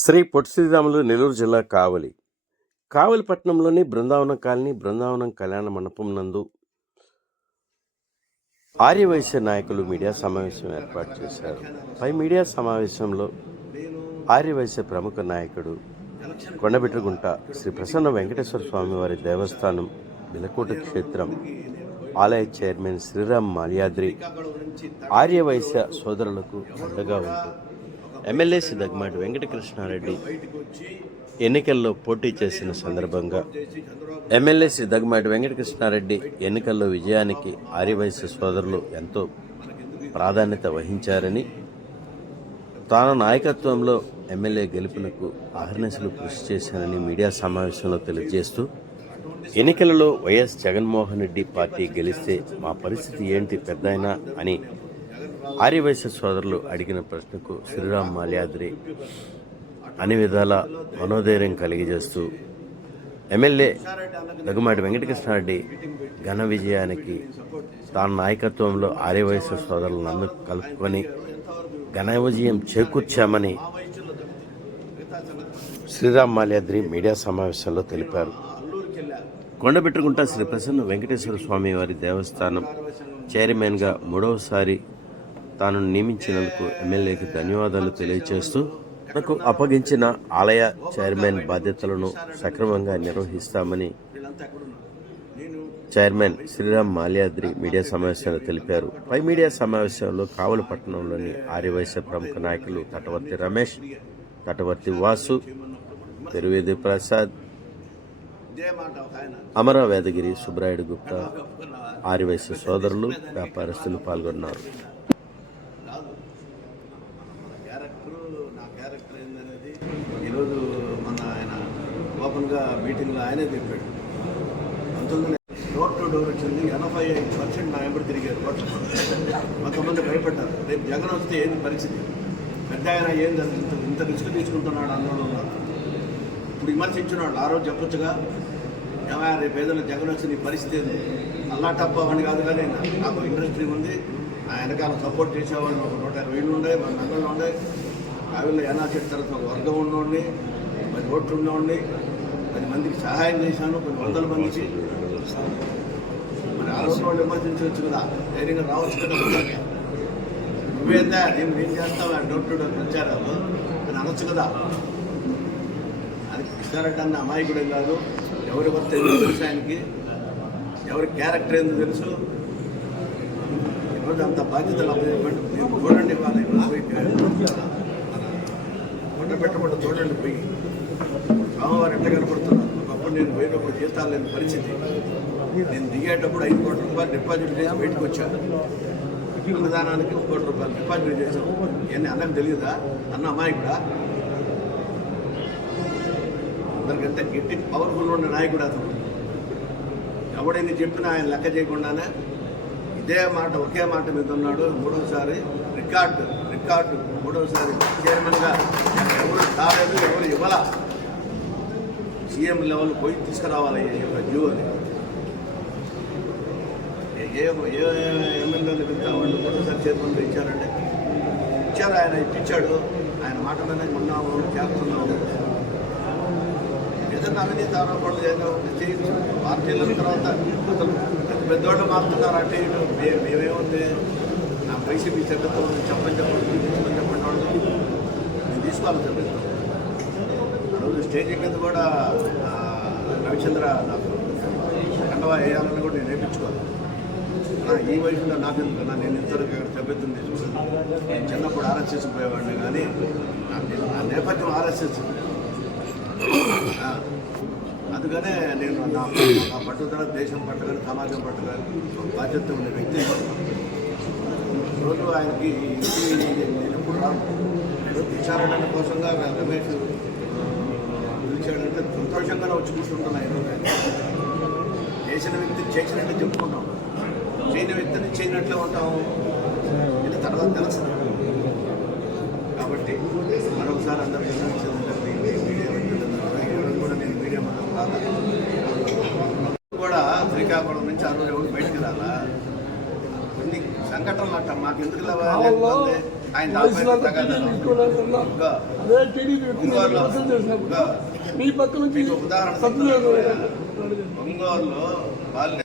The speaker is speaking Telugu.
శ్రీ పొట్టి శ్రీరాములు నెల్లూరు జిల్లా కావలి పట్టణంలోని బృందావనం కాలనీ బృందావనం కళ్యాణ మండపం నందు ఆర్యవైశ్య నాయకులు మీడియా సమావేశం ఏర్పాటు చేశారు. పై మీడియా సమావేశంలో ఆర్యవైశ్య ప్రముఖ నాయకుడు కొండబిట్రగుంట శ్రీ ప్రసన్న వెంకటేశ్వర స్వామి వారి దేవస్థానం బిలకోట క్షేత్రం ఆలయ చైర్మన్ శ్రీరామ్ మాల్యాద్రి ఆర్యవైశ్య సోదరులకు అండగా ఉంటూ ఎమ్మెల్యే శ్రీ దగ్గుమాటి వెంకటకృష్ణారెడ్డి ఎన్నికల్లో పోటీ చేసిన సందర్భంగా ఎమ్మెల్యే శ్రీ దగ్గుమాటి వెంకటకృష్ణారెడ్డి ఎన్నికల్లో విజయానికి ఆర్యవైశ్య సోదరులు ఎంతో ప్రాధాన్యత వహించారని, తాను నాయకత్వంలో ఎమ్మెల్యే గెలుపునకు అహర్నిశలు కృషి చేశానని మీడియా సమావేశంలో తెలియజేస్తూ, ఎన్నికలలో వైఎస్ జగన్మోహన్ రెడ్డి పార్టీ గెలిస్తే మా పరిస్థితి ఏంటి పెద్దాయనా అని ఆర్యవైశ్య సోదరులు అడిగిన ప్రశ్నకు శ్రీరామ్ మాల్యాద్రి అన్ని విధాల మనోధైర్యం కలిగజేస్తూ ఎమ్మెల్యే దగ్గుమాటి వెంకటకృష్ణారెడ్డి ఘన విజయానికి తాను నాయకత్వంలో ఆర్యవైశ్య సోదరులను కలుపుకొని ఘన విజయం చేకూర్చామని శ్రీరామ్ మాల్యాద్రి మీడియా సమావేశంలో తెలిపారు. కొండబిట్రగుంట శ్రీ ప్రసన్న వెంకటేశ్వర స్వామి వారి దేవస్థానం చైర్మన్గా మూడవసారి తాను నియమించినందుకు ఎమ్మెల్యేకి ధన్యవాదాలు తెలియజేస్తూ, తనకు అప్పగించిన ఆలయ చైర్మన్ బాధ్యతలను సక్రమంగా నిర్వహిస్తామని చైర్మన్ శ్రీరామ్ మాల్యాద్రి మీడియా సమావేశంలో తెలిపారు. పై మీడియా సమావేశంలో కావలి పట్టణంలోని ఆర్యవైశ్య ప్రముఖ నాయకులు తటవర్తి రమేష్, తటవర్తి వాసు, తెరువేది ప్రసాద్, అమర వేదగిరి, సుబ్రాయుడు గుప్తా, ఆర్యవైశ్య సోదరులు, వ్యాపారస్తులు పాల్గొన్నారు. ఈరోజు మన ఆయన ఓపెన్గా మీటింగ్లో ఆయనే చెప్పాడు. 19 డోర్ టు డోర్ వచ్చింది, 85% నా వెంబడి తిరిగారు. కొంతమంది భయపడ్డారు, రేపు జగన్ వస్తే ఏంది పరిస్థితి, పెద్ద ఆయన ఏంది ఇంత రిస్క్ తీసుకుంటున్నాడు అన్నోళ్ళు ఉన్నారు. ఇప్పుడు విమర్శించున్నాడు, ఆ రోజు చెప్పొచ్చుగా, ఏమైనా రేపు ఏదైనా జగన్ వస్తే నీ పరిస్థితి ఏంది, అల్లా టప్ప అని కాదు. కానీ నాకు ఇండస్ట్రీ ఉంది, నా వెనకాల సపోర్ట్ చేసేవాళ్ళు ఒక 120 ఉండే, మన నగలు ఉండే, ఆవిడ ఏనాచెట్టు తర్వాత ఒక వర్గం ఉన్నోడిని, 10 ఓట్లు ఉన్నోడిని, 10 మందికి సహాయం చేశాను, కొన్ని వందల మందికి. మరి ఆ రోజు వాళ్ళు విమర్శించవచ్చు కదా, ధైర్యంగా రావచ్చు కదా. నువ్వేందా నేను చేస్తావా డోర్ టు డోర్ ప్రచారాలు అని అనొచ్చు కదా. అది కృష్ణారెడ్డి అన్న అమాయకుడేం కాదు, ఎవరి వర్త ఎందుకు తెలుసు ఆయనకి, ఎవరి క్యారెక్టర్ ఎందుకు తెలుసు. ఈరోజు అంత బాధ్యతలు అప్పచెప్పండి. మీరు చూడండి, పెట్టకుండా చూడండి, పోయి రామవారు ఎట్లా కనపడుతున్నారు. ఒకప్పుడు నేను పోయేటప్పుడు జీతాలు లేని పరిస్థితి, నేను దిగేటప్పుడు 5 కోట్ల రూపాయలు డిపాజిట్ చేసి బయటకు వచ్చాను. అన్నదానానికి 1 కోటి రూపాయలు డిపాజిట్ చేశాను. ఇవన్నీ అన్నకు తెలియదా, అన్న అమాయకుడా? అందరికంటే గట్టి పవర్ఫుల్ ఉన్న నాయకుడు అతను. ఎవడైనా చెప్పినా ఆయన లెక్క చేయకుండానే ఇదే మాట, ఒకే మాట మీద ఉన్నాడు. మూడోసారి రికార్డు 3వసారి చైర్మన్గా ఎవరు కాలేదు, ఎవరు ఇవ్వాల. సీఎం లెవెల్ పోయి తీసుకురావాలి డ్యూ అని. ఏ ఎమ్మెల్యేలు మిగతా వాళ్ళు 3వసారి చైర్మన్గా ఇచ్చారంటే ఇచ్చారు. ఆయన ఇప్పించాడు, ఆయన మాట మీద ఉన్నాము, చేస్తున్నాము. ఏదైనా అవినీతి ఆరోపణలు చేయొచ్చు. పార్టీల తర్వాత అసలు పెద్దోళ్ళు మారుతున్నారు అటు ఇటు. మేమేముంది, నా వైసీపీ సభ్యత్వం చెప్పండి వాళ్ళు నేను తీసుకోవాలి సభ్యత్వం. రోజు స్టేజ్ మీద కూడా రవిచంద్ర నాకు కండవా వేయాలని కూడా నేను నేర్పించుకోవాలి. ఈ వయసులో నాకు నేను ఇంతవరకు అక్కడ సభ్యత్వం తీసుకున్నాను. నేను చిన్నప్పుడు ఆర్ఎస్ఎస్ పోయేవాడిని, కానీ నా నేపథ్యం ఆర్ఎస్ఎస్. అందుకనే నేను నా పట్టుదల దేశం పట్టుకొని సమాజం పట్టుకొని బాధ్యత ఉన్న వ్యక్తి. రోజు ఆయనకి నేను ఎప్పుడు రాను. విచారణ కోసంగా రమేష్ పిలిచాడంటే సంతోషంగానే వచ్చి కూర్చుంటున్నా. ఈరోజు చేసిన వ్యక్తిని చేసినట్టే చెప్పుకుంటాం, చేయని వ్యక్తిని చేయనట్లే ఉంటాము. ఇది తర్వాత తెలుస్తుంది. కాబట్టి మరొకసారి అందరూ మీడియా కూడా నేను మీడియా కూడా శ్రీకాకుళం నుంచి ఆ రోజు ఎవరు బయటకు రాలా. కొన్ని సంఘటనలు అట్ట మాకు ఎందుకు కావాలో ఆయన వయసులంతా టీడీపీ తీసుకోవాలన్నా అదే టీడీపీ వ్యక్తులు చేసినప్పుడు మీ పక్క నుంచి ఉదాహరణ సద్వినియోగం ఒంగోలులో వాళ్ళు